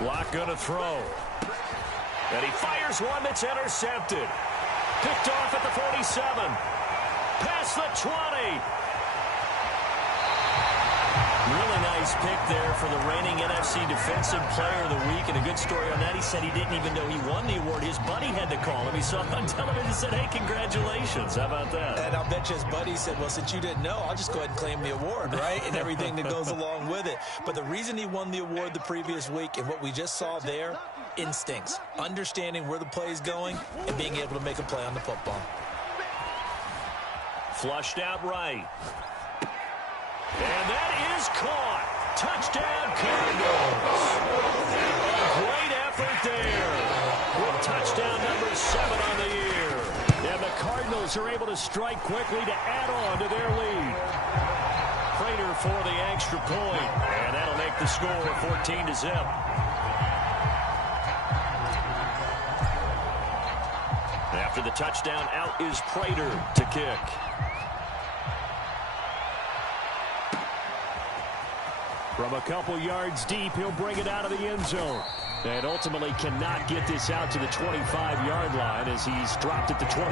Block going to throw. And he fires one that's intercepted. Picked off at the 47. Past the 20. Really nice pick there for the reigning NFC Defensive Player of the Week. And a good story on that. He said he didn't even know he won the award. His buddy had to call him. He saw it on television and said, hey, congratulations. How about that? And I'll bet you his buddy said, well, since you didn't know, I'll just go ahead and claim the award, right? And everything that goes along with it. But the reason he won the award the previous week and what we just saw there, instincts. Understanding where the play is going and being able to make a play on the football. Flushed out right. And that is caught. Touchdown, Cardinals. A great effort there with touchdown number 7 on the year. And the Cardinals are able to strike quickly to add on to their lead. Prater for the extra point. And that'll make the score 14-0. After the touchdown, out is Prater to kick. From a couple yards deep, he'll bring it out of the end zone. And ultimately cannot get this out to the 25-yard line as he's dropped at the 23.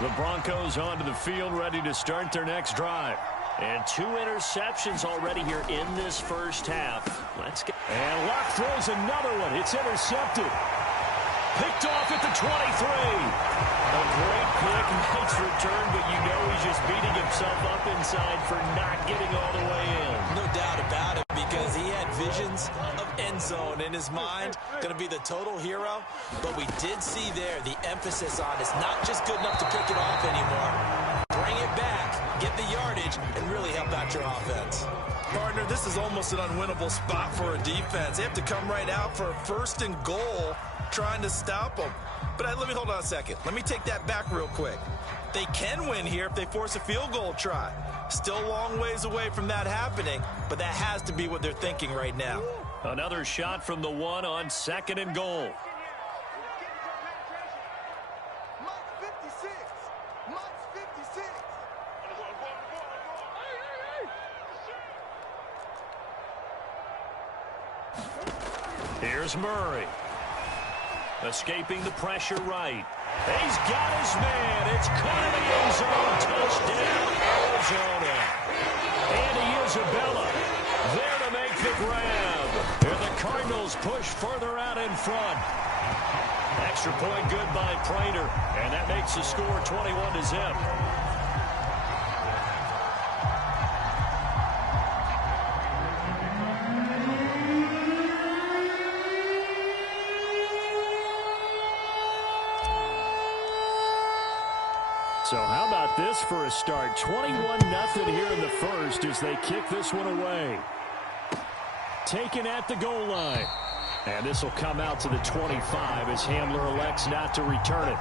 The Broncos onto the field, ready to start their next drive. And 2 interceptions already here in this first half. Let's get. And Luck throws another one. It's intercepted. Picked off at the 23. A great pick, nice return, but you know he's just beating himself up inside for not getting all the way in. No doubt about it, because he had visions of end zone in his mind. Going to be the total hero. But we did see there the emphasis on it's not just good enough to pick it off anymore. Bring it back, get the yardage, and really help out your offense. Partner, this is almost an unwinnable spot for a defense. They have to come right out for a 1st and goal, trying to stop them. But let me hold on a second. Let me take that back real quick. They can win here if they force a field goal try. Still a long ways away from that happening, but that has to be what they're thinking right now. Another shot from the 1 on 2nd and goal. Here's Murray. Escaping the pressure right. He's got his man. It's caught in the end zone. Touchdown, Arizona. Andy Isabella there to make the grab. And the Cardinals push further out in front. Extra point good by Prater. And that makes the score 21-0. So how about this for a start? 21-0 here in the first as they kick this one away. Taken at the goal line. And this will come out to the 25 as Hamler elects not to return it.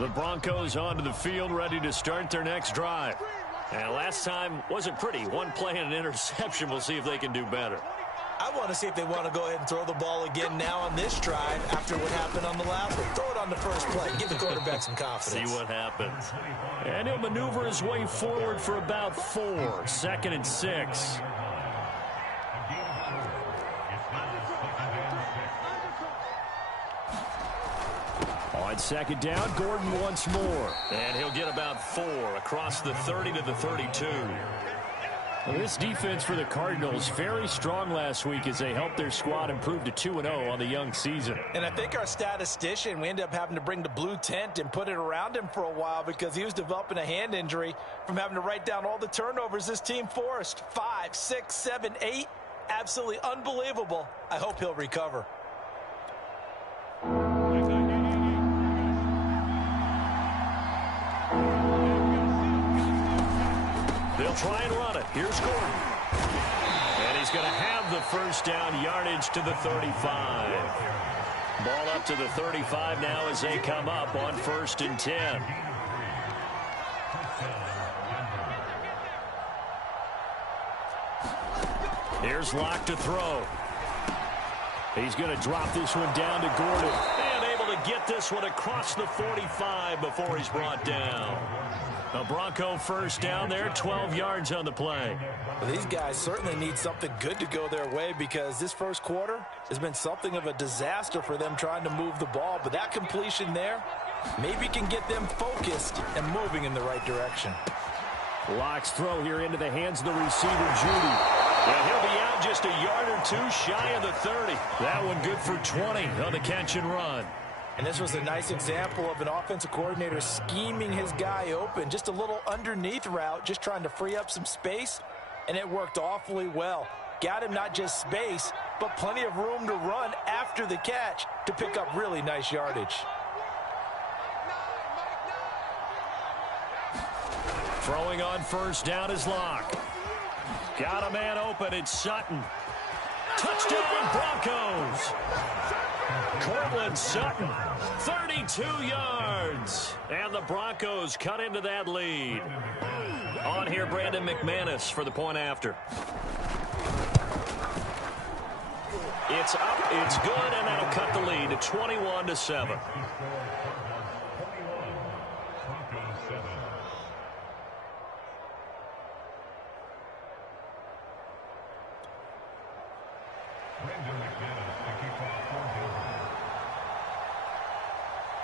The Broncos onto the field, ready to start their next drive. And last time wasn't pretty. One play and an interception. We'll see if they can do better. I want to see if they want to go ahead and throw the ball again now on this drive after what happened on the last one. Throw it on the first play. Give the quarterback some confidence. See what happens. And he'll maneuver his way forward for about 4. 2nd and 6. On 2nd down, Gordon once more. And he'll get about 4 across the 30 to the 32. Well, this defense for the Cardinals, very strong last week as they helped their squad improve to 2-0 on the young season. And I think our statistician, we ended up having to bring the blue tent and put it around him for a while because he was developing a hand injury from having to write down all the turnovers this team forced. 5, 6, 7, 8. Absolutely unbelievable. I hope he'll recover. They'll try and run it. Here's Gordon. going to have the first down, yardage to the 35. Ball up to the 35 now as they come up on 1st and 10. Here's Locke to throw. He's going to drop this one down to Gordon. And able to get this one across the 45 before he's brought down. A Bronco first down there, 12 yards on the play. Well, these guys certainly need something good to go their way because this first quarter has been something of a disaster for them trying to move the ball. But that completion there maybe can get them focused and moving in the right direction. Locke's throw here into the hands of the receiver, Judy. Yeah, he'll be out just a yard or two shy of the 30. That one good for 20 on the catch and run. And this was a nice example of an offensive coordinator scheming his guy open. Just a little underneath route, just trying to free up some space. And it worked awfully well. Got him not just space, but plenty of room to run after the catch to pick up really nice yardage. Throwing on first down is Locke. Got a man open. It's Sutton. Touchdown, Broncos. Cortland Sutton, 32 yards. And the Broncos cut into that lead. On here, Brandon McManus for the point after. It's up, it's good, and that'll cut the lead to 21-7.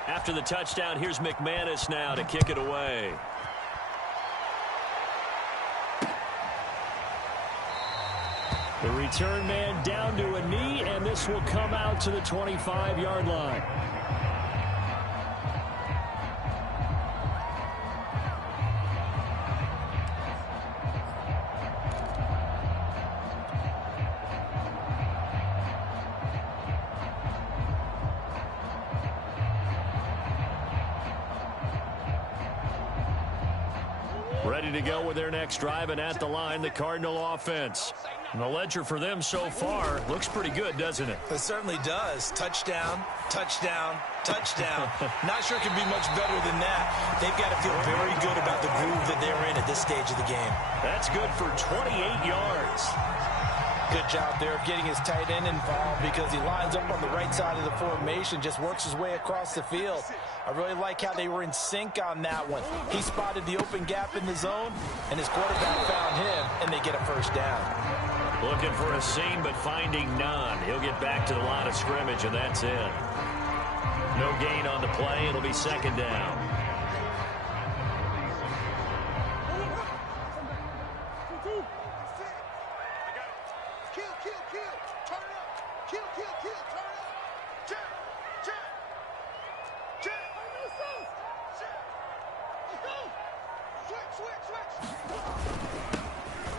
After the touchdown, here's McManus now to kick it away. The return man down to a knee, and this will come out to the 25-yard line. Ready to go with their next drive, and at the line, the Cardinal offense. And the ledger for them so far looks pretty good, doesn't it? It certainly does. Touchdown, touchdown, touchdown. Not sure it can be much better than that. They've got to feel very good about the groove that they're in at this stage of the game. That's good for 28 yards. Good job there of getting his tight end involved because he lines up on the right side of the formation, just works his way across the field. I really like how they were in sync on that one. He spotted the open gap in the zone, and his quarterback found him, and they get a first down. Looking for a seam, but finding none. He'll get back to the line of scrimmage, and that's it. No gain on the play. It'll be second down.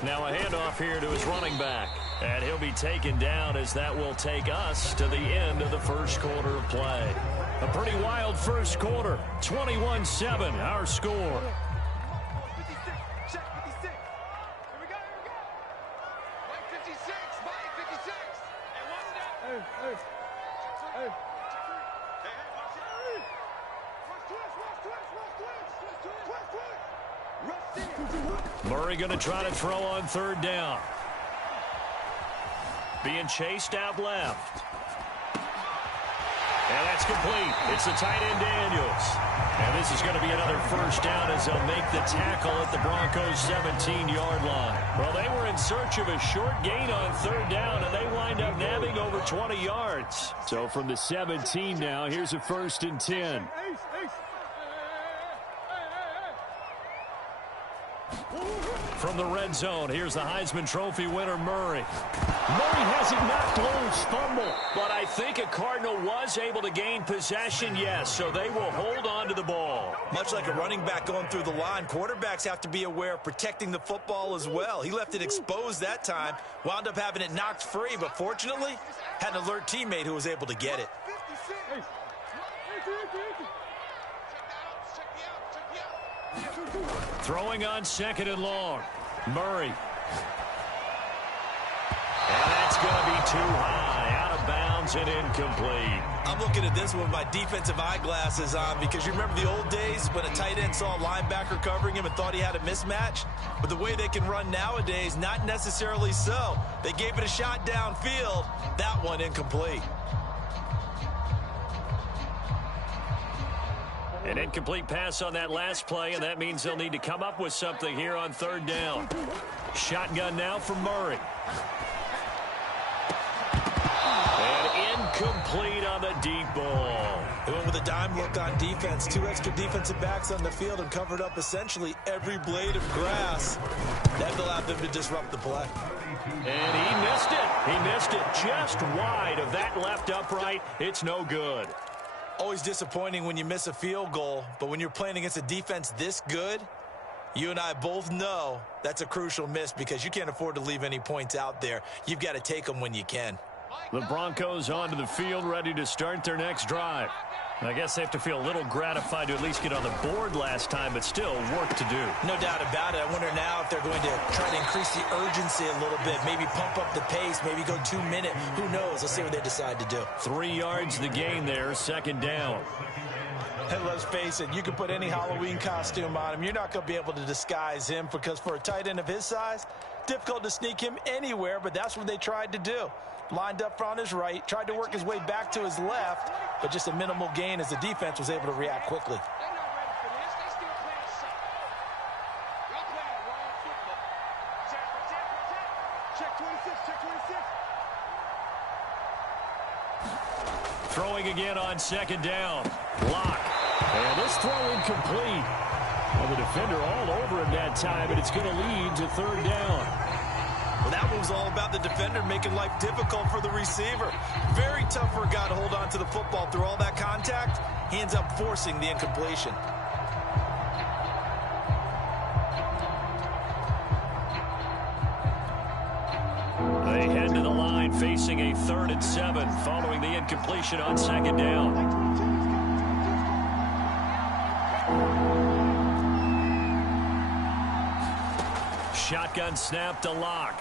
Now a handoff here to his running back. And he'll be taken down as that will take us to the end of the first quarter of play. A pretty wild first quarter. 21-7, our score. Murray going to try to throw on third down. Being chased out left. And that's complete. It's the tight end Daniels. And this is going to be another first down as they'll make the tackle at the Broncos' 17-yard line. Well, they were in search of a short gain on third down, and they wind up nabbing over 20 yards. So from the 17 now, here's a 1st and 10. From the red zone, here's the Heisman Trophy winner, Murray. Murray hasn't knocked loose, fumble. But I think a Cardinal was able to gain possession, yes, so they will hold on to the ball. Much like a running back going through the line, quarterbacks have to be aware of protecting the football as well. He left it exposed that time, wound up having it knocked free, but fortunately, had an alert teammate who was able to get it. Throwing on second and long. Murray. going to be too high, out of bounds and incomplete. I'm looking at this one with my defensive eyeglasses on because you remember the old days when a tight end saw a linebacker covering him and thought he had a mismatch? But the way they can run nowadays, not necessarily so. They gave it a shot downfield. That one incomplete. An incomplete pass on that last play, and that means they'll need to come up with something here on third down. Shotgun now for Murray. And incomplete on the deep ball. They went with a dime look on defense. 2 extra defensive backs on the field and covered up essentially every blade of grass. That allowed them to disrupt the play. And he missed it. He missed it just wide of that left upright. It's no good. Always disappointing when you miss a field goal, but when you're playing against a defense this good, you and I both know that's a crucial miss because you can't afford to leave any points out there. You've got to take them when you can. The Broncos onto the field, ready to start their next drive. I guess they have to feel a little gratified to at least get on the board last time, but still work to do. No doubt about it. I wonder now if they're going to try to increase the urgency a little bit, maybe pump up the pace, maybe go 2 minute. Who knows? Let's see what they decide to do. 3 yards the gain there, second down. And let's face it, you can put any Halloween costume on him. You're not going to be able to disguise him because for a tight end of his size, difficult to sneak him anywhere, but that's what they tried to do. Lined up on his right, tried to work his way back to his left, but just a minimal gain as the defense was able to react quickly. Throwing again on second down. Lock. And this throw incomplete. Well, the defender all over him that time, and it's going to lead to third down. Well, that one was all about the defender making life difficult for the receiver. Very tough for a guy to hold on to the football through all that contact. He ends up forcing the incompletion. They head to the line facing a 3rd and 7 following the incompletion on second down. Shotgun snap to Lock.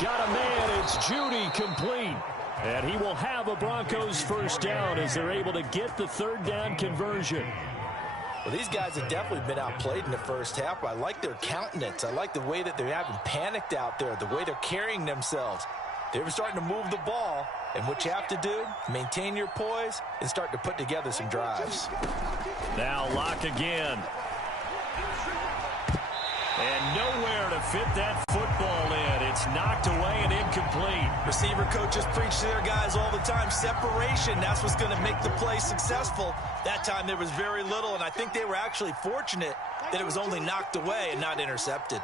Got a man, it's Judy, complete. And he will have a Broncos first down as they're able to get the third down conversion. Well, these guys have definitely been outplayed in the first half, but I like their countenance. I like the way that they're having panicked out there, the way they're carrying themselves. They were starting to move the ball, and what you have to do, maintain your poise and start to put together some drives. Now Lock again. And nowhere to fit that football in. It's knocked away and incomplete. Receiver coaches preach to their guys all the time. Separation, that's what's going to make the play successful. That time there was very little, and I think they were actually fortunate that it was only knocked away and not intercepted.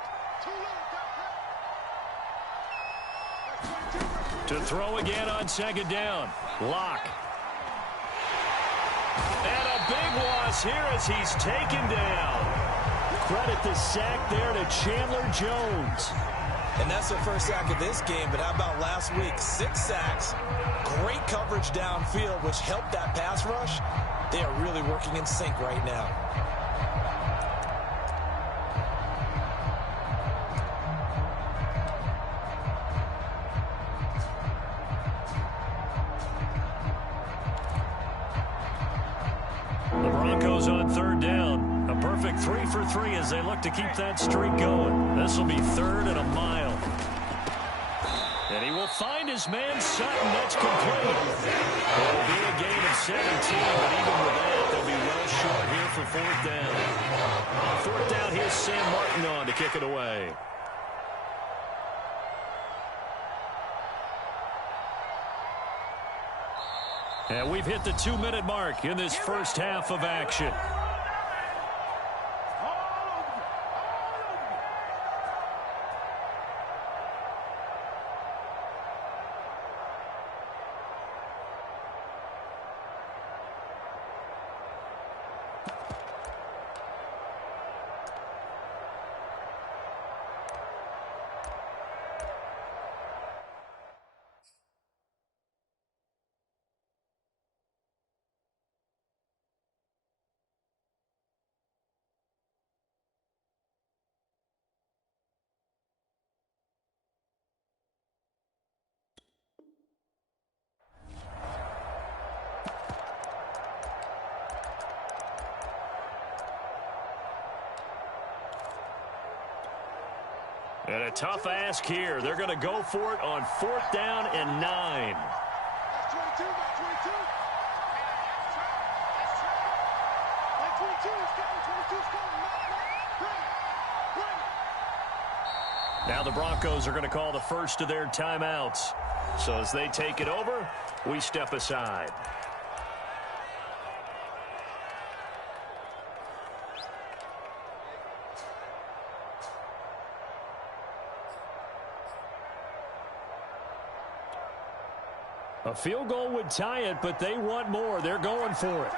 To throw again on second down. Lock. And a big loss here as he's taken down. Credit the sack there to Chandler Jones. And that's their first sack of this game, but how about last week? 6 sacks, great coverage downfield, which helped that pass rush. They are really working in sync right now. The Broncos on third down. A perfect 3 for 3 as they look to keep that streak going. This will be 3rd and a mile. And he will find his man Sutton. That's complete. It'll be a gain of 17, but even with that, they'll be well short here for 4th down. 4th down, here's Sam Martin on to kick it away. And we've hit the 2-minute mark in this first half of action. And a tough ask here. They're going to go for it on 4th down and 9. Now the Broncos are going to call the first of their timeouts. So as they take it over, we step aside. A field goal would tie it, but they want more. They're going for it.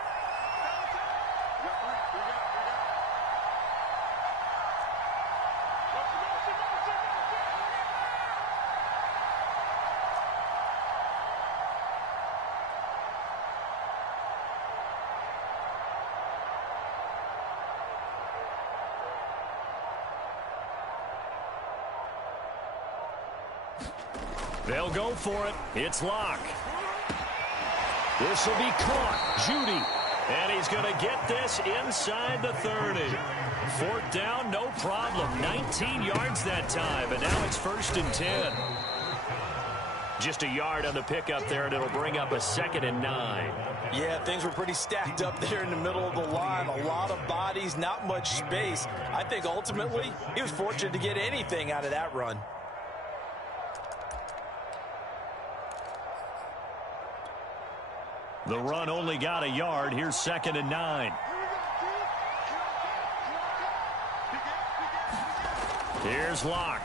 They'll go for it. It's Locke. This will be caught. Judy. And he's going to get this inside the 30. 4th down, no problem. 19 yards that time. And now it's 1st and 10. Just a yard on the pickup there, and it'll bring up a 2nd and 9. Yeah, things were pretty stacked up there in the middle of the line. A lot of bodies, not much space. I think ultimately he was fortunate to get anything out of that run. The run only got a yard. Here's 2nd and 9. Here's Locke.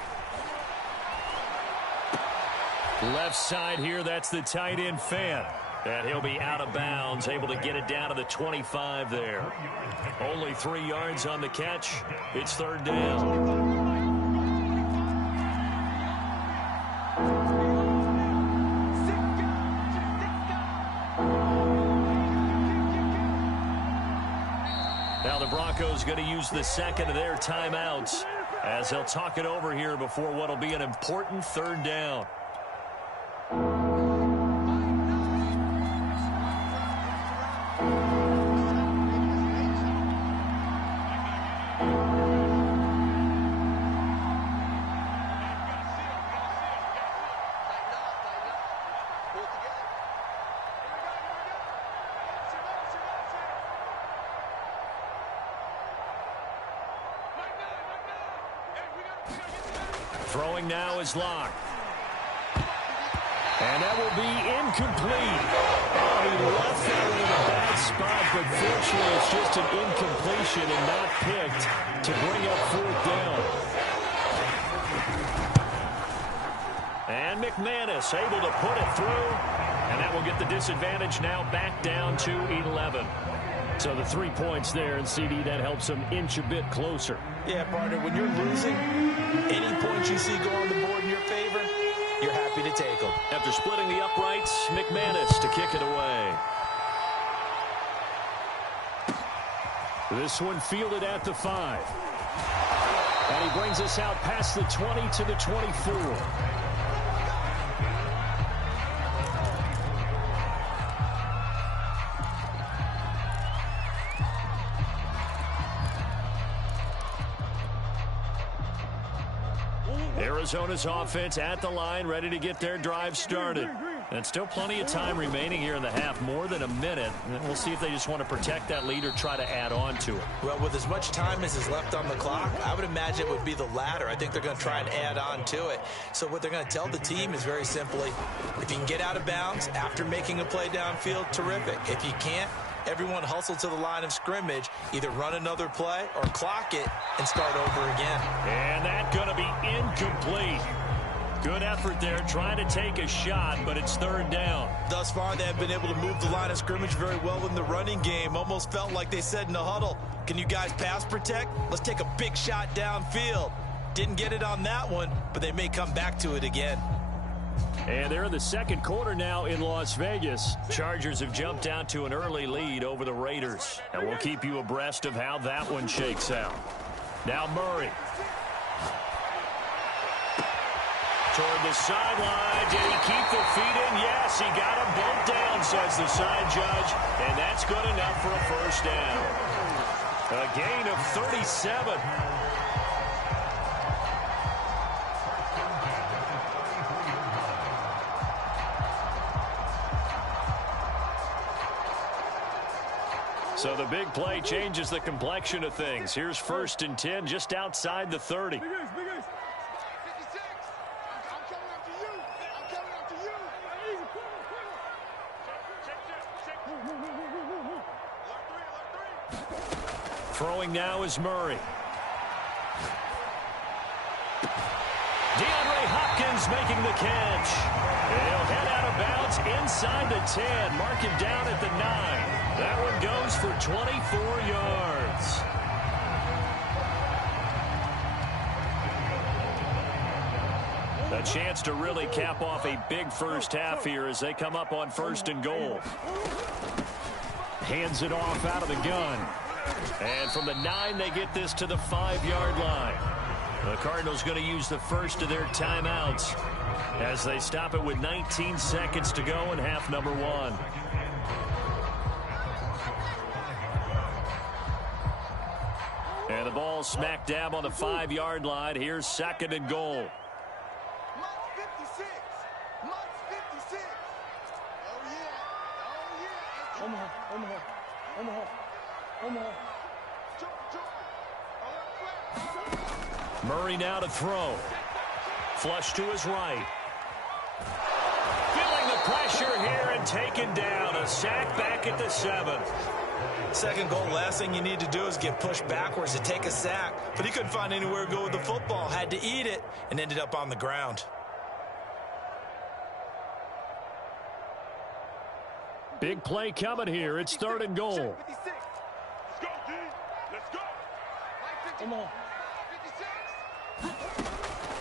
Left side here, that's the tight end Fan. And he'll be out of bounds, able to get it down to the 25 there. Only 3 yards on the catch. It's 3rd down. Now the Broncos going to use the 2nd of their timeouts as they'll talk it over here before what will be an important 3rd down. Throwing now is Locke. And that will be incomplete. Oh, he left that one in a bad spot, but fortunately it's just an incompletion and not picked to bring up 4th down. And McManus able to put it through. And that will get the disadvantage now back down to 11. So the 3 points there, and CD, that helps them inch a bit closer. Yeah, partner, when you're losing, any points you see go on the board in your favor, you're happy to take them. After splitting the uprights, McManus to kick it away. This one fielded at the 5. And he brings us out past the 20 to the 24. Arizona's offense at the line, ready to get their drive started. And still plenty of time remaining here in the half, more than a minute. And we'll see if they just want to protect that lead or try to add on to it. Well, with as much time as is left on the clock, I would imagine it would be the latter. I think they're going to try and add on to it. So what they're going to tell the team is very simply, if you can get out of bounds after making a play downfield, terrific. If you can't, everyone hustle to the line of scrimmage, either run another play or clock it and start over again. And that's going to be incomplete. Good effort there, trying to take a shot, but it's 3rd down. Thus far, they have been able to move the line of scrimmage very well in the running game. Almost felt like they said in the huddle, can you guys pass protect? Let's take a big shot downfield. Didn't get it on that one, but they may come back to it again. And they're in the 2nd quarter now in Las Vegas. Chargers have jumped out to an early lead over the Raiders. And we'll keep you abreast of how that one shakes out. Now Murray. Toward the sideline. Did he keep the feet in? Yes, he got them both down, says the side judge. And that's good enough for a 1st down. A gain of 37. So the big play changes the complexion of things. Here's 1st and 10 just outside the 30. Throwing now is Murray. DeAndre Hopkins making the catch. He'll head out of bounds inside the 10. Mark him down at the 9. That one goes for 24 yards. A chance to really cap off a big first half here as they come up on 1st and goal. Hands it off out of the gun. And from the 9, they get this to the 5-yard line. The Cardinals going to use the first of their timeouts as they stop it with 19 seconds to go in half number 1. And the ball smack dab on the 5-yard line. Here's 2nd and goal. Murray now to throw. Flush to his right. Feeling the pressure here and taken down. A sack back at the 7. 2nd goal, last thing you need to do is get pushed backwards to take a sack. But he couldn't find anywhere to go with the football. Had to eat it and ended up on the ground. Big play coming here. It's 3rd and goal. Let's go, D. Let's go. Come on.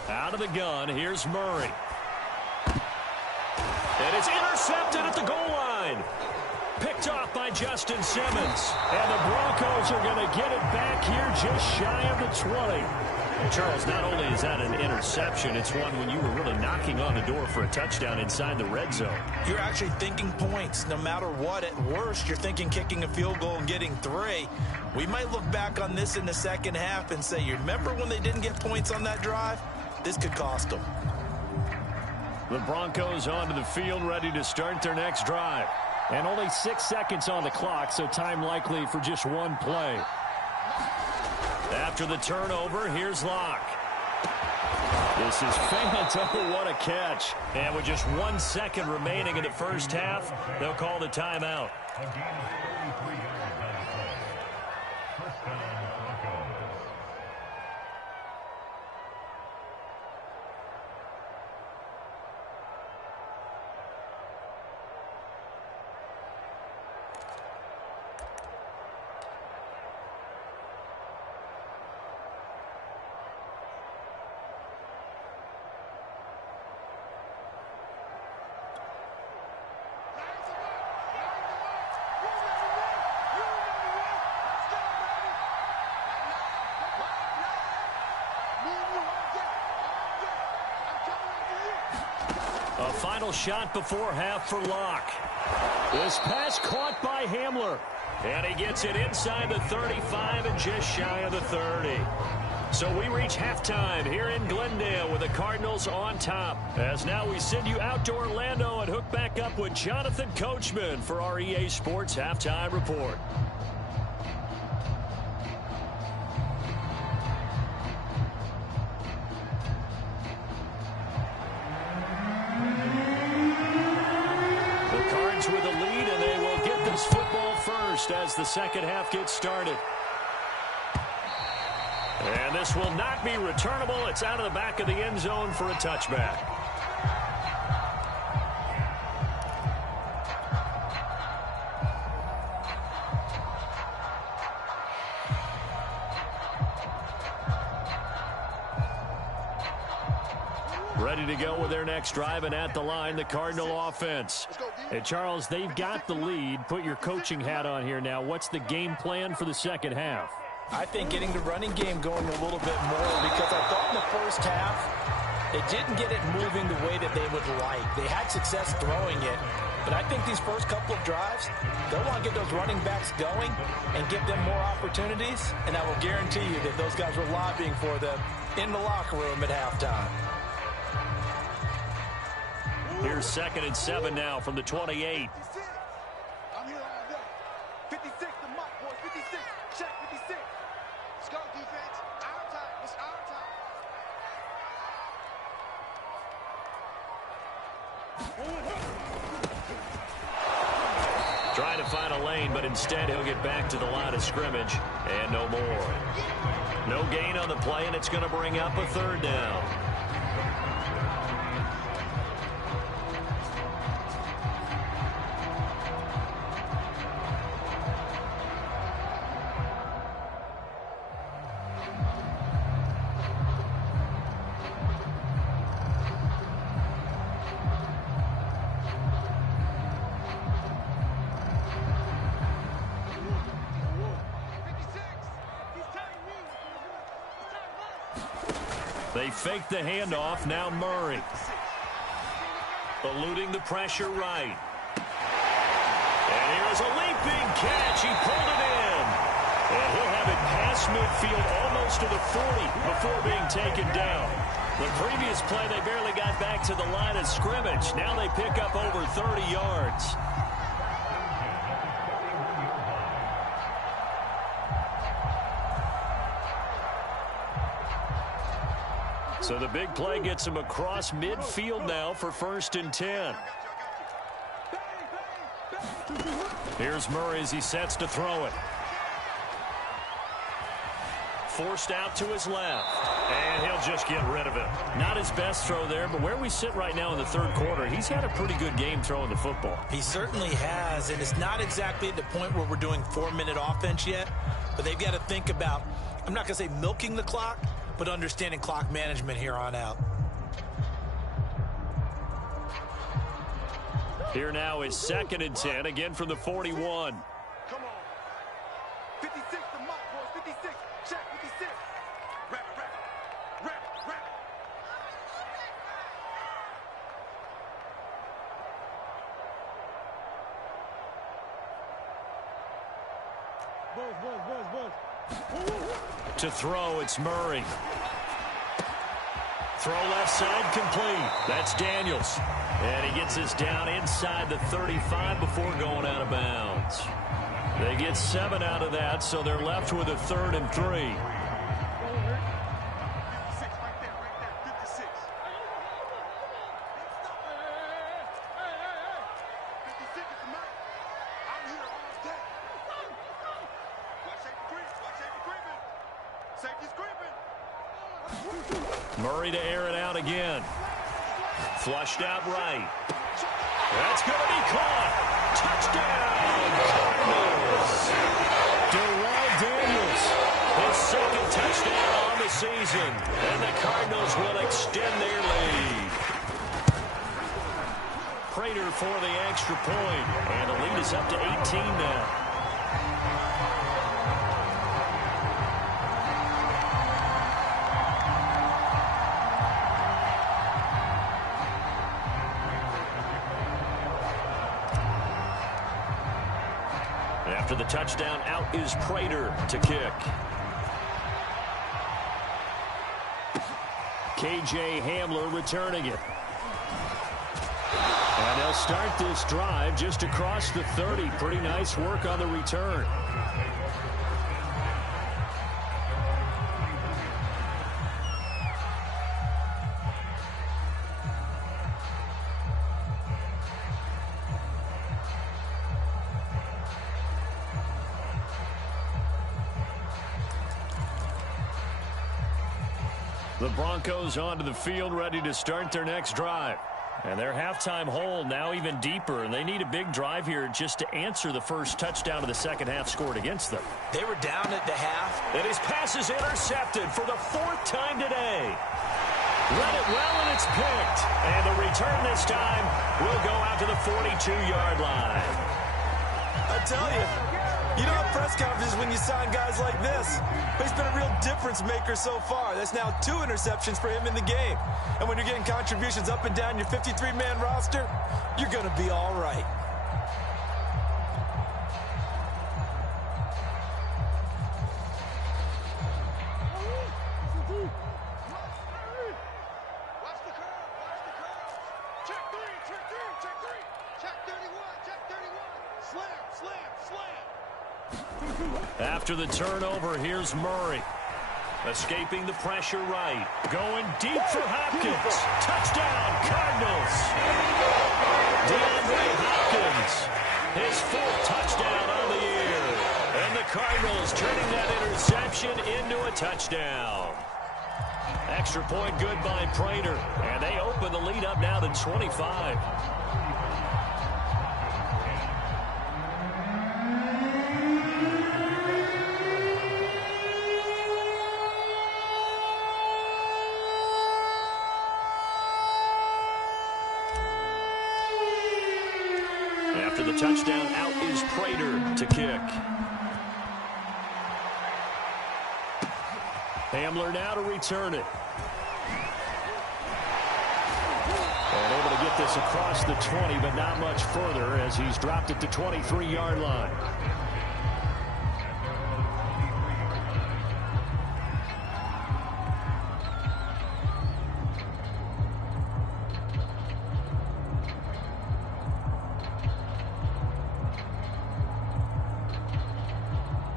Out of the gun, here's Murray. And it's intercepted at the goal line. Picked off by Justin Simmons. And the Broncos are going to get it back here just shy of the 20. Charles, not only is that an interception, it's one when you were really knocking on the door for a touchdown inside the red zone. You're actually thinking points no matter what. At worst, you're thinking kicking a field goal and getting 3. We might look back on this in the 2nd half and say, you remember when they didn't get points on that drive? This could cost them. The Broncos onto the field, ready to start their next drive. And only 6 seconds on the clock, so time likely for just one play. After the turnover, here's Locke. This is fantastic. What a catch. And with just 1 second remaining in the first half, they'll call the timeout. A final shot before half for Locke. This pass caught by Hamler. And he gets it inside the 35 and just shy of the 30. So we reach halftime here in Glendale with the Cardinals on top. As now we send you out to Orlando and hook back up with Jonathan Coachman for our EA Sports Halftime Report. With a lead, and they will get this football first as the second half gets started. And this will not be returnable. It's out of the back of the end zone for a touchback. Ready to go with their next drive, and at the line, the Cardinal offense. Hey, Charles, they've got the lead. Put your coaching hat on here now. What's the game plan for the second half? I think getting the running game going a little bit more, because I thought in the first half they didn't get it moving the way that they would like. They had success throwing it, but I think these first couple of drives, they'll want to get those running backs going and give them more opportunities, and I will guarantee you that those guys were lobbying for them in the locker room at halftime. Here's 2nd and 7 now from the 28. I'm here all day. 56 to Mike. Trying to find a lane, but instead he'll get back to the line of scrimmage, and no more. No gain on the play, and it's going to bring up a third down. They fake the handoff. Now Murray. Eluding the pressure right. And here is a leaping catch. He pulled it in. And he'll have it past midfield almost to the 40 before being taken down. The previous play, they barely got back to the line of scrimmage. Now they pick up over 30 yards. So the big play gets him across midfield now for 1st and 10. Here's Murray as he sets to throw it. Forced out to his left. And he'll just get rid of it. Not his best throw there, but where we sit right now in the third quarter, he's had a pretty good game throwing the football. He certainly has, and it's not exactly at the point where we're doing 4-minute offense yet, but they've got to think about, I'm not going to say milking the clock, but understanding clock management here on out. Here now is 2nd and 10, again from the 41. Come on. 56, the mark, boys. 56. Check 56. Wrap it, wrap it. Wrap it, wrap it. To throw, it's Murray. Throw left side complete. That's Daniels. And he gets us down inside the 35 before going out of bounds. They get 7 out of that, so they're left with a 3rd and 3. 56 right there, 56. 56 is the mark. I'm here all day. Watch safety creep. Watch safety creeping. Safety's creeping. Murray to air it out again. Flushed out right. That's going to be caught. Touchdown, Cardinals. Darrell Daniels, his 2nd touchdown on the season. And the Cardinals will extend their lead. Prater for the extra point. And the lead is up to 18 now. After the touchdown, out is Prater to kick. KJ Hamler returning it. And they'll start this drive just across the 30. Pretty nice work on the return. The Broncos onto the field, ready to start their next drive. And their halftime hole now even deeper, and they need a big drive here just to answer the first touchdown of the second half scored against them. They were down at the half. And his pass is intercepted for the 4th time today. Read it well, and it's picked. And the return this time will go out to the 42-yard line. I tell you, you don't have press conferences when you sign guys like this. But he's been a real difference maker so far. That's now 2 interceptions for him in the game. And when you're getting contributions up and down your 53-man roster, you're going to be all right. Watch the curve. Watch the curve. Check 3. Check 3. Check 3. Check 31. Check 31. Slam. Slam. Slam. After the turnover, here's Murray. Escaping the pressure right. Going deep for Hopkins. Touchdown, Cardinals. DeAndre Hopkins. His 4th touchdown on the year. And the Cardinals turning that interception into a touchdown. Extra point good by Prater. And they open the lead up now to 25. After the touchdown, out is Prater to kick. Hamler now to return it. And able to get this across the 20, but not much further as he's dropped it to 23-yard line.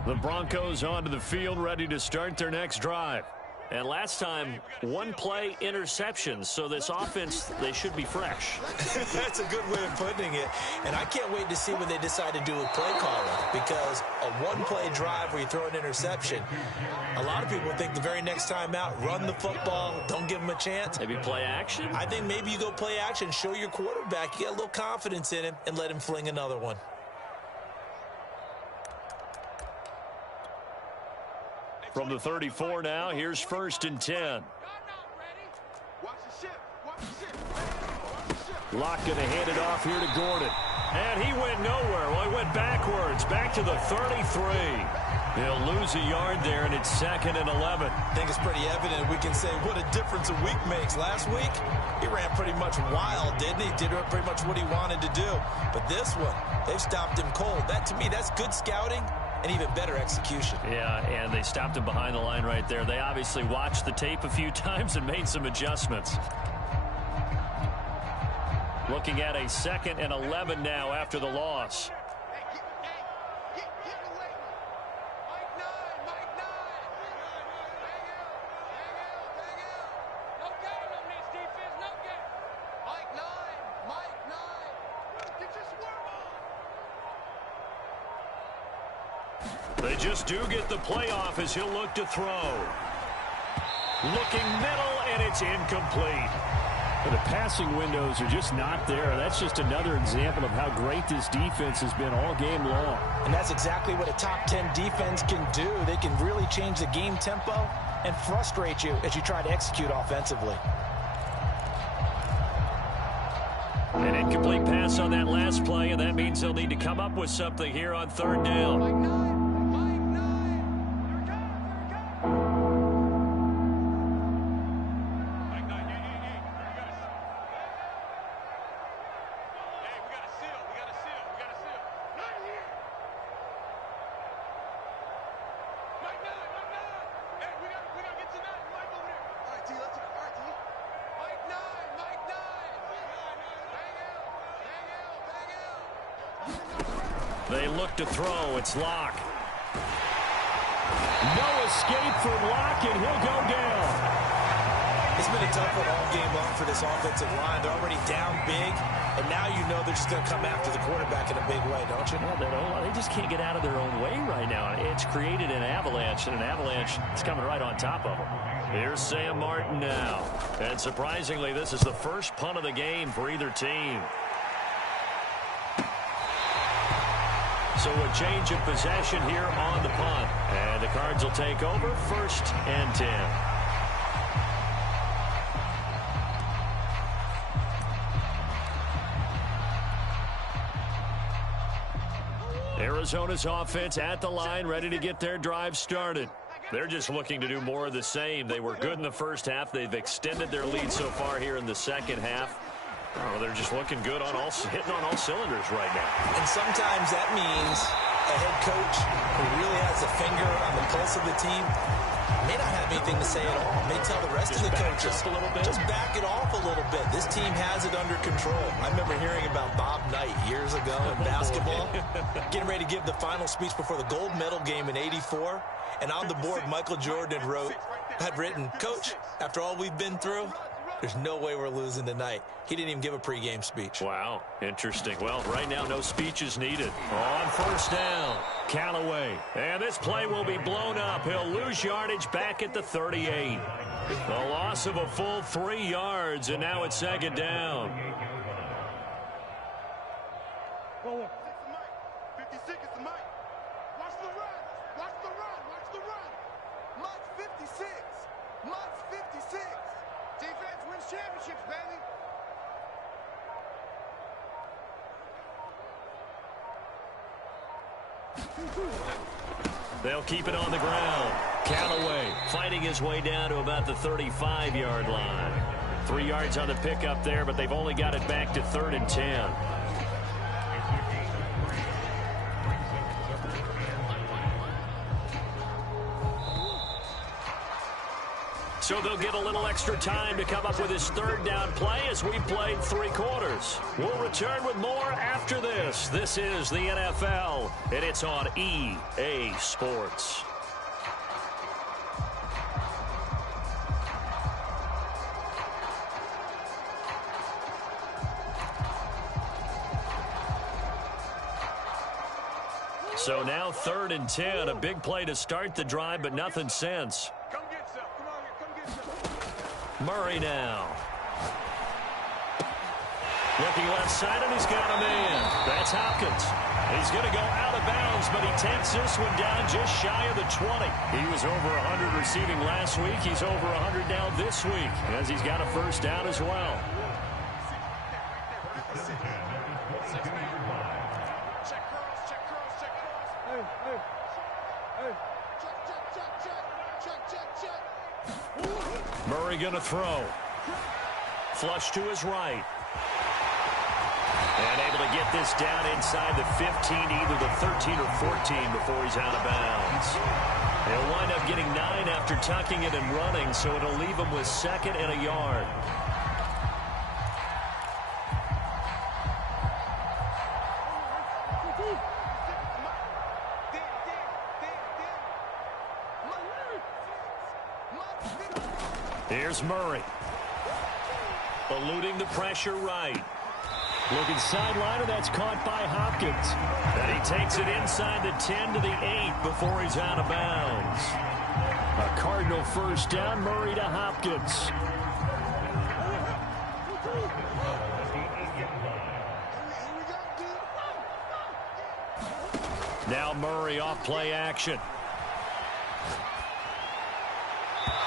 The Broncos onto the field, ready to start their next drive. And last time, 1-play interceptions, so this offense, they should be fresh. That's a good way of putting it. And I can't wait to see what they decide to do with play calling, because a 1-play drive where you throw an interception, a lot of people think the very next time out, run the football, don't give them a chance. Maybe play action? I think maybe you go play action, show your quarterback, you get a little confidence in him, and let him fling another one. From the 34 now, here's 1st and 10. Locke going to hand it off here to Gordon. And he went nowhere. Well, he went backwards, back to the 33. He'll lose a yard there, and it's 2nd and 11. I think it's pretty evident. We can say what a difference a week makes. Last week, he ran pretty much wild, didn't he? Did pretty much what he wanted to do. But this one, they've stopped him cold. That, to me, that's good scouting. And even better execution. Yeah, and they stopped him behind the line right there. They obviously watched the tape a few times and made some adjustments. Looking at a 2nd and 11 now after the loss. They just do get the playoff as he'll look to throw. Looking middle, and it's incomplete. The passing windows are just not there. That's just another example of how great this defense has been all game long. And that's exactly what a top 10 defense can do. They can really change the game tempo and frustrate you as you try to execute offensively. An incomplete pass on that last play, and that means they'll need to come up with something here on 3rd down. They look to throw. It's Locke. No escape for Locke, and he'll go down. It's been a tough one all game long for this offensive line. They're already down big, and now you know they're just going to come after the quarterback in a big way, don't you? Well, they just can't get out of their own way right now. It's created an avalanche, and an avalanche is coming right on top of them. Here's Sam Martin now. And surprisingly, this is the first punt of the game for either team. So a change of possession here on the punt. And the Cards will take over 1st and 10. Arizona's offense at the line, ready to get their drive started. They're just looking to do more of the same. They were good in the first half. They've extended their lead so far here in the second half. Oh, they're just looking good on hitting on all cylinders right now. And sometimes that means a head coach who really has a finger on the pulse of the team may not have anything to say at all. May tell the rest of the coaches, a little bit. Just back it off a little bit. This team has it under control. I remember hearing about Bob Knight years ago in basketball, getting ready to give the final speech before the gold medal game in '84. And on the board, Michael Jordan had written, "Coach, after all we've been through, there's no way we're losing tonight." He didn't even give a pregame speech. Wow, interesting. Well, right now, no speech is needed. On first down, Callaway. And this play will be blown up. He'll lose yardage back at the 38. A loss of a full 3 yards, and now it's second down. 50 seconds to Mike. Watch the run. Watch the run. Watch the run. Mike's 56. Mike's 56. Defense wins championships, baby. They'll keep it on the ground. Callaway fighting his way down to about the 35-yard line. 3 yards on the pickup there, but they've only got it back to 3rd and 10. So they'll get a little extra time to come up with his 3rd down play as we played 3 quarters. We'll return with more after this. This is the NFL, and it's on EA Sports. So now 3rd and 10, a big play to start the drive, but nothing since. Come get some. Come on here. Come get some. Murray now. Looking left side, and he's got a man. That's Hopkins. He's going to go out of bounds, but he takes this one down just shy of the 20. He was over 100 receiving last week. He's over 100 now this week, as he's got a first down as well. Murray going to throw. Flush to his right. And able to get this down inside the 15, either the 13 or 14 before he's out of bounds. He'll wind up getting 9 after tucking it and running, so it'll leave him with 2nd and a yard. Here's Murray. Eluding the pressure right. Looking sideline, and that's caught by Hopkins. And he takes it inside the 10 to the 8 before he's out of bounds. A Cardinal first down, Murray to Hopkins. Now Murray off play action.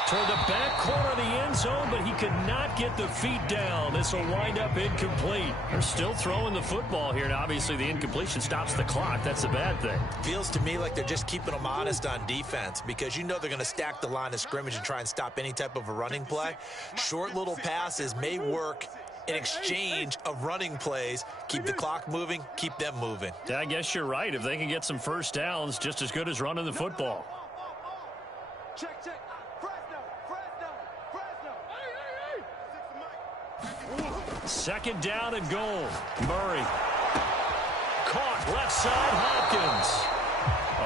Toward the back corner of the end zone, but he could not get the feet down. This will wind up incomplete. They're still throwing the football here, and obviously the incompletion stops the clock. That's the bad thing. Feels to me like they're just keeping them honest on defense, because you know they're going to stack the line of scrimmage and try and stop any type of a running play. Short little passes may work in exchange of running plays. Keep the clock moving, keep them moving. I guess you're right. If they can get some first downs, just as good as running the football. Check, check. Second down and goal. Murray. Caught left side, Hopkins.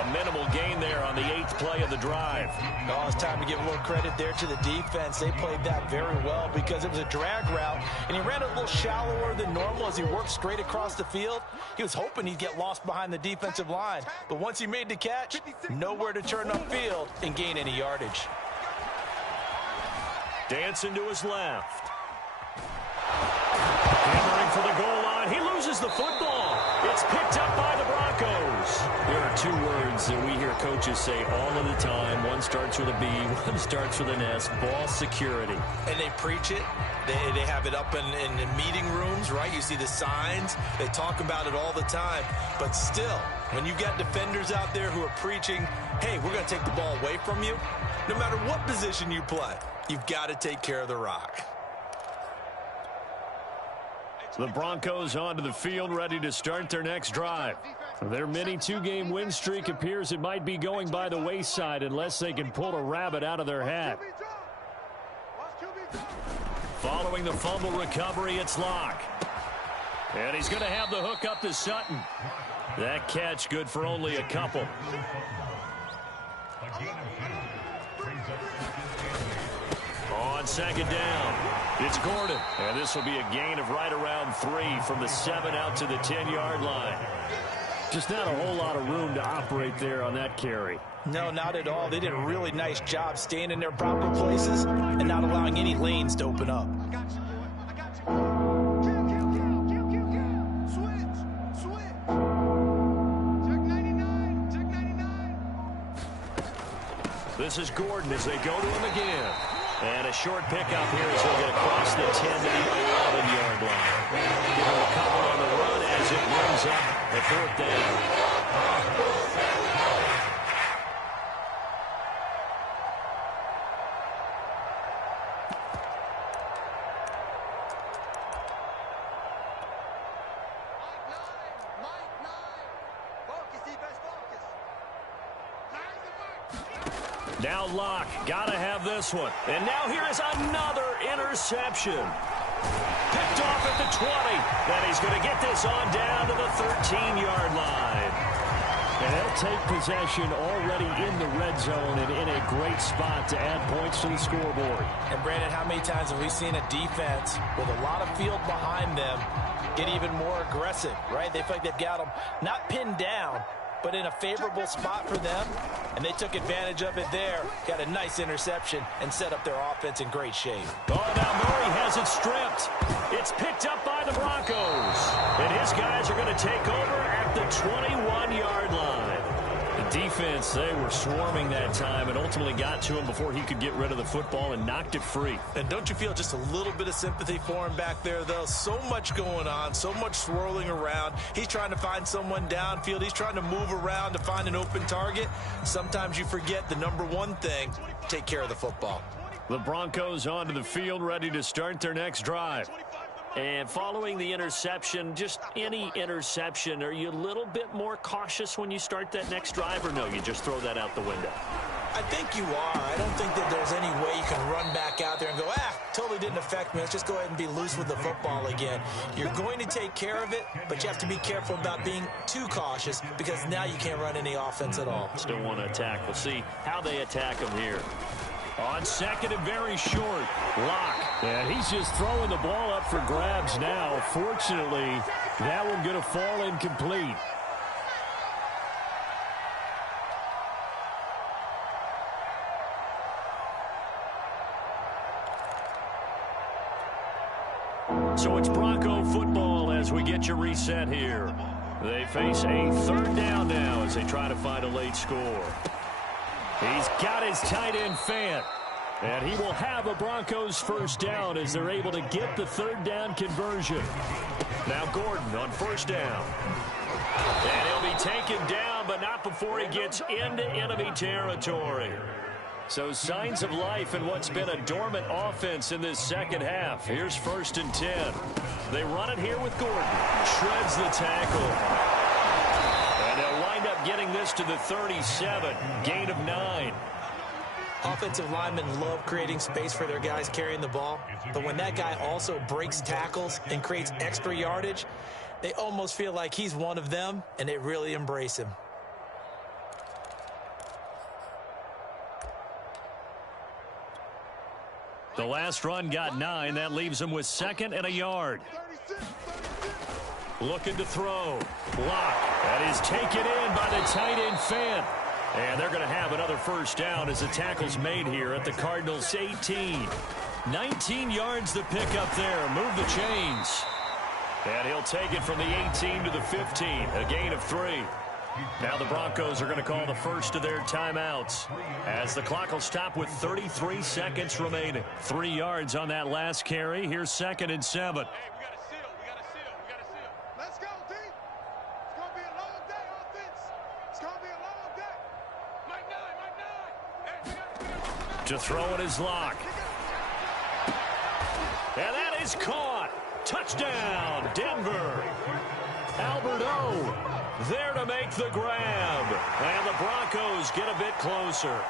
A minimal gain there on the 8th play of the drive. Oh, it's time to give a little credit there to the defense. They played that very well because it was a drag route, and he ran a little shallower than normal as he worked straight across the field. He was hoping he'd get lost behind the defensive line, but once he made the catch, nowhere to turn upfield and gain any yardage. Dancing to his left. Hammering for the goal line. He loses the football. It's picked up by the Broncos. There are 2 words that we hear coaches say all of the time. One starts with a B, one starts with an S. Ball security. And they preach it. They have it up in meeting rooms, right? You see the signs. They talk about it all the time. But still, when you got defenders out there who are preaching, hey, we're going to take the ball away from you, no matter what position you play, you've got to take care of the rock. The Broncos onto the field, ready to start their next drive. Their mini 2-game win streak appears it might be going by the wayside unless they can pull a rabbit out of their hat. Following Throwing the fumble recovery, it's Locke. And he's going to have the hook up to Sutton. That catch good for only a couple. On second down, it's Gordon. And this will be a gain of right around 3 from the 7 out to the 10-yard line. Just not a whole lot of room to operate there on that carry. No, not at all. They did a really nice job staying in their proper places and not allowing any lanes to open up. I got you, boy. I got you. Kill. Switch. Check 99. Check 99. This is Gordon as they go to him again. And a short pickup here as he'll get across the 10 to the 11-yard line. Give him a couple on the run as it brings up the 4th down. Mike 9. Focus, defense, focus. Now Locke, gotta have this one. And now here is another interception. Picked off at the 20. Then he's going to get this on down to the 13-yard line. And they'll take possession already in the red zone and in a great spot to add points to the scoreboard. And Brandon, how many times have we seen a defense with a lot of field behind them get even more aggressive, right? They feel like they've got them not pinned down, but in a favorable spot for them, and they took advantage of it there, got a nice interception, and set up their offense in great shape. Oh, now Murray has it stripped. It's picked up by the Broncos. And his guys are going to take over at the 21-yard line. The defense, they were swarming that time and ultimately got to him before he could get rid of the football and knocked it free. And don't you feel just a little bit of sympathy for him back there, though? So much going on, so much swirling around. He's trying to find someone downfield. He's trying to move around to find an open target. Sometimes you forget the number one thing, take care of the football. The Broncos onto the field, ready to start their next drive. And following the interception, just any interception, are you a little bit more cautious when you start that next drive, or no, you just throw that out the window? I think you are. I don't think that there's any way you can run back out there and go, totally didn't affect me. Let's just go ahead and be loose with the football again. You're going to take care of it, but you have to be careful about being too cautious because now you can't run any offense at all. Still want to attack. We'll see how they attack him here. On second and very short, Locke. And he's just throwing the ball up for grabs now. Fortunately, that one going to fall incomplete. So it's Bronco football as we get you reset here. They face a 3rd down now as they try to find a late score. He's got his tight end Fant. And he will have a Broncos 1st down as they're able to get the 3rd down conversion. Now Gordon on 1st down. And he'll be taken down, but not before he gets into enemy territory. So signs of life in what's been a dormant offense in this second half. Here's 1st and 10. They run it here with Gordon. Shreds the tackle. And they'll wind up getting this to the 37. Gain of 9. Offensive linemen love creating space for their guys carrying the ball, but when that guy also breaks tackles and creates extra yardage, they almost feel like he's one of them, and they really embrace him. The last run got 9. That leaves him with 2nd and a yard. Looking to throw. Locke. That is taken in by the tight end Fant. And they're going to have another 1st down as the tackle's made here at the Cardinals' 18. 19 yards to pick up there. Move the chains. And he'll take it from the 18 to the 15. A gain of 3. Now the Broncos are going to call the first of their timeouts as the clock will stop with 33 seconds remaining. 3 yards on that last carry. Here's 2nd and 7. Hey, we got to seal. We got to seal. Let's go, team. It's going to be a long day, offense. It's going to be a long day. Mike 9. Hey, we got to throw it is Locke. And that is caught. Touchdown, Denver. Albert O there to make the grab. And the Broncos get a bit closer.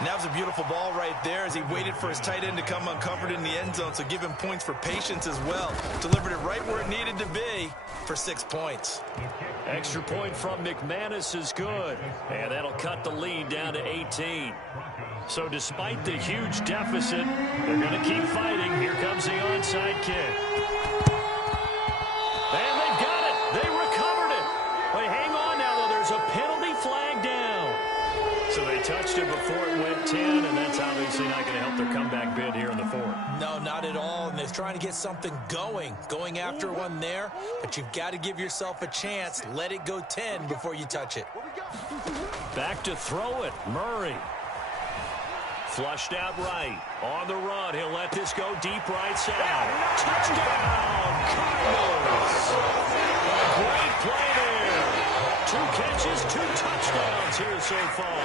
And that was a beautiful ball right there as he waited for his tight end to come uncovered in the end zone, so give him points for patience as well. Delivered it right where it needed to be for 6 points. Extra point from McManus is good, and that'll cut the lead down to 18. So despite the huge deficit, they're going to keep fighting. Here comes the onside kick. And they've got it. They recovered it. But hang on now, though. There's a penalty flag down. So they touched it before it went 10, and that's obviously not going to help their comeback bid here in the fourth. No, not at all. And they're trying to get something going after one there. But you've got to give yourself a chance. Let it go 10 before you touch it. Back to throw it. Murray. Flushed out right. On the run. He'll let this go deep right side. Touchdown, Cardinals. A great play there. 2 catches, 2 touchdowns here so far.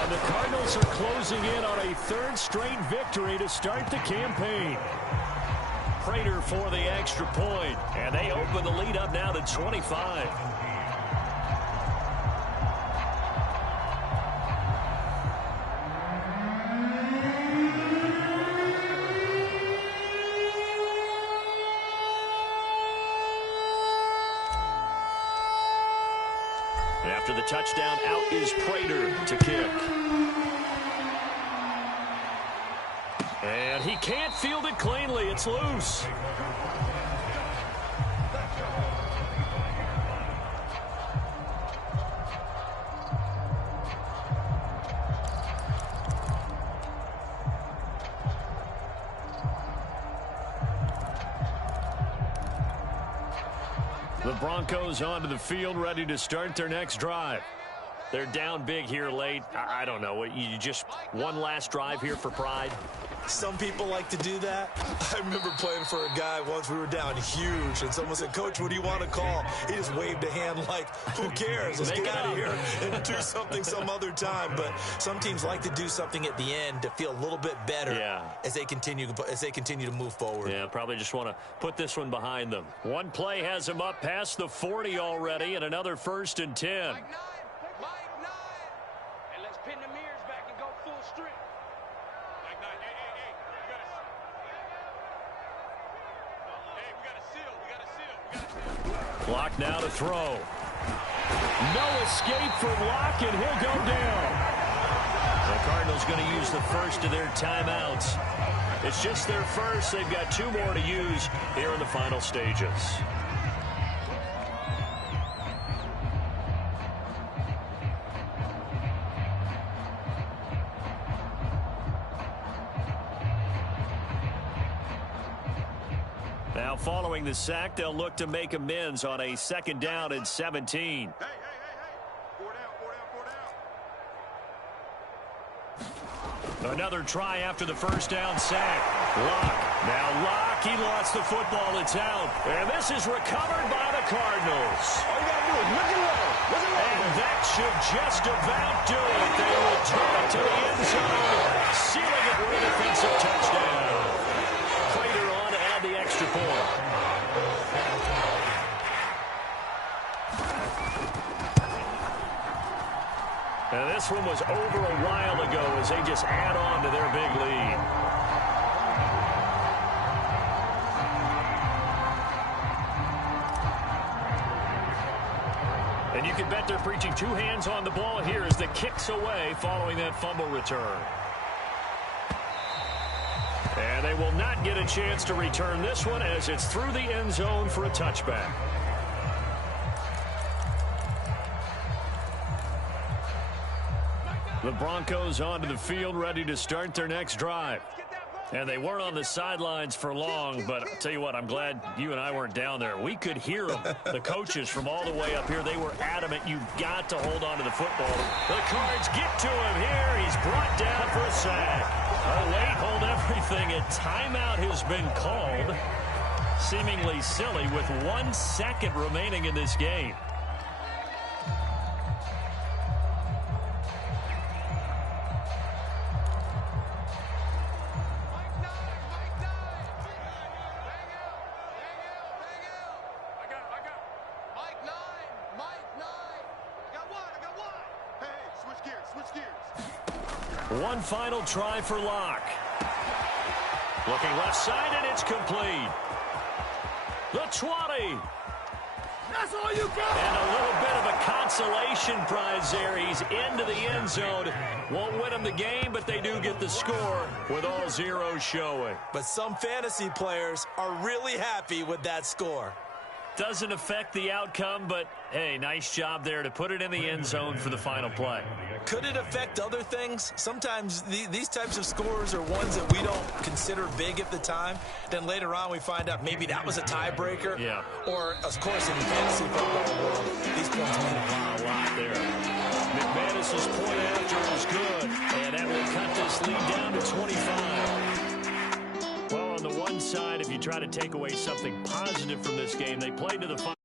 And the Cardinals are closing in on a 3rd straight victory to start the campaign. Prater for the extra point. And they open the lead up now to 25. After the touchdown, out is Prater to kick. And he can't field it cleanly. It's loose. The Broncos onto the field, ready to start their next drive. They're down big here late. I don't know. You just one last drive here for pride? Some people like to do that. I remember playing for a guy once. We were down huge, and someone said, "Coach, what do you want to call?" He just waved a hand like, who cares? Let's get out of here and do something some other time. But some teams like to do something at the end to feel a little bit better as they continue to move forward. Yeah, probably just want to put this one behind them. One play has them up past the 40 already, and another 1st and 10. Clock now to throw. No escape for Locke, and he'll go down. The Cardinals going to use the first of their timeouts. It's just their first. They've got 2 more to use here in the final stages. Now, following the sack, they'll look to make amends on a 2nd down and 17. Hey. 4 down. Another try after the 1st down sack. Locke. Now Locke, he lost the football. It's out. And this is recovered by the Cardinals. All you got to do is look it low. And that should just about do it. They return it to the end zone, sealing it with a defensive touchdown. Prater on to add the extra point. And this one was over a while ago as they just add on to their big lead. And you can bet they're preaching 2 hands on the ball here as the kick's away following that fumble return. And they will not get a chance to return this one as it's through the end zone for a touchback. The Broncos onto the field, ready to start their next drive. And they weren't on the sidelines for long, but I'll tell you what, I'm glad you and I weren't down there. We could hear them, the coaches from all the way up here. They were adamant, you've got to hold on to the football. The Cards get to him here. He's brought down for a sack. A late hold everything. A timeout has been called. Seemingly silly with 1 second remaining in this game. One final try for Locke. Looking left side, and it's complete. The 20. That's all you got. And a little bit of a consolation prize there. He's into the end zone. Won't win him the game, but they do get the score with all zeros showing. But some fantasy players are really happy with that score. Doesn't affect the outcome, but, hey, nice job there to put it in the end zone for the final play. Could it affect other things? Sometimes these types of scores are ones that we don't consider big at the time. Then later on we find out maybe that was a tiebreaker. Yeah. Or, of course, in the fantasy football world, these points mean a lot there. McManus's point after is good, and that will cut this lead down to 25. Well, on the one side, if you try to take away something positive from this game, they played to the final.